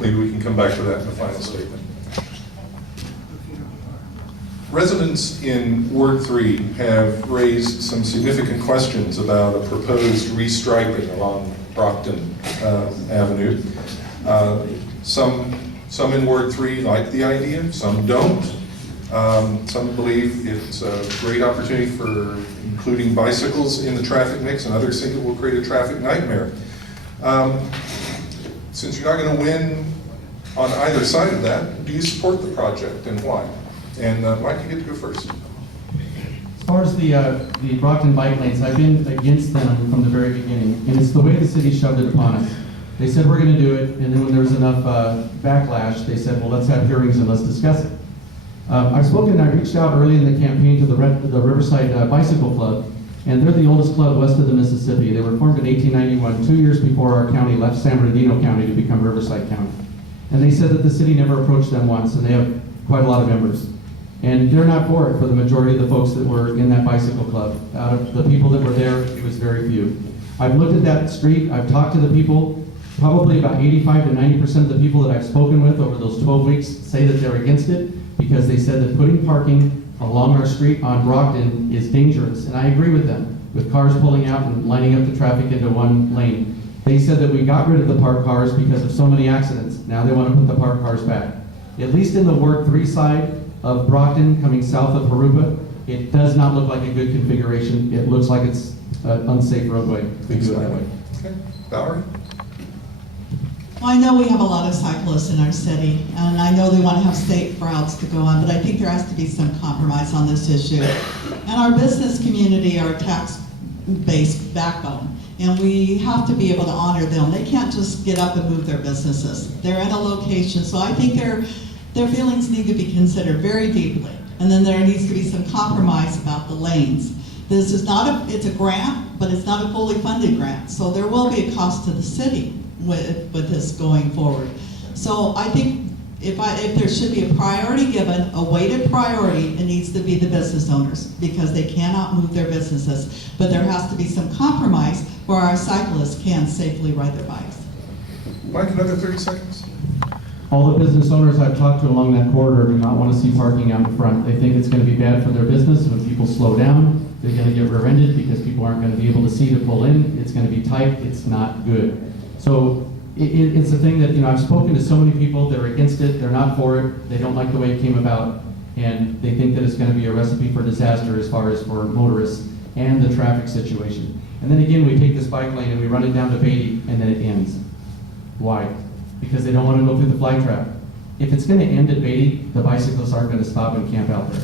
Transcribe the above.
maybe we can come back to that in the final statement. Residents in Ward 3 have raised some significant questions about a proposed restriping along Brockton Avenue. Some in Ward 3 like the idea, some don't. Some believe it's a great opportunity for including bicycles in the traffic mix, and others think it will create a traffic nightmare. Since you're not going to win on either side of that, do you support the project and why? And Mike, you get to go first. As far as the Brockton bike lanes, I've been against them from the very beginning, and it's the way the city shoved it upon us. They said we're going to do it, and then when there was enough backlash, they said, well, let's have hearings and let's discuss it. I reached out early in the campaign to the Riverside Bicycle Club, and they're the oldest club west of the Mississippi. They were formed in 1891, 2 years before our county left San Bernardino County to become Riverside County. And they said that the city never approached them once, and they have quite a lot of members. And they're not for it for the majority of the folks that were in that bicycle club. Out of the people that were there, it was very few. I've looked at that street, I've talked to the people, probably about 85 to 90% of the people that I've spoken with over those 12 weeks say that they're against it because they said that putting parking along our street on Brockton is dangerous. And I agree with them, with cars pulling out and lining up the traffic into one lane. They said that we got rid of the parked cars because of so many accidents. Now they want to put the parked cars back. At least in the Ward 3 side of Brockton, coming south of Harupa, it does not look like a good configuration. It looks like it's an unsafe roadway if we do it that way. Okay, Valerie? Well, I know we have a lot of cyclists in our city, and I know they want to have safe routes to go on, but I think there has to be some compromise on this issue. And our business community are a tax-based backbone, and we have to be able to honor them. They can't just get up and move their businesses. They're in a location, so I think their feelings need to be considered very deeply. And then there needs to be some compromise about the lanes. This is not it's a grant, but it's not a fully funded grant. So there will be a cost to the city with this going forward. So I think if there should be a priority given, a weighted priority, it needs to be the business owners because they cannot move their businesses. But there has to be some compromise where our cyclists can safely ride their bikes. Mike, another 30 seconds. All the business owners I've talked to along that corridor do not want to see parking out in front. They think it's going to be bad for their business. When people slow down, they're going to get rear-ended because people aren't going to be able to see to pull in. It's going to be tight. It's not good. So it's a thing that, I've spoken to so many people that are against it. They're not for it. They don't like the way it came about. And they think that it's going to be a recipe for disaster as far as for motorists and the traffic situation. And then again, we take this bike lane and we run it down to Beatty and then it ends. Why? Because they don't want to go through the fly trap. If it's going to end at Beatty, the bicyclists aren't going to stop and camp out there.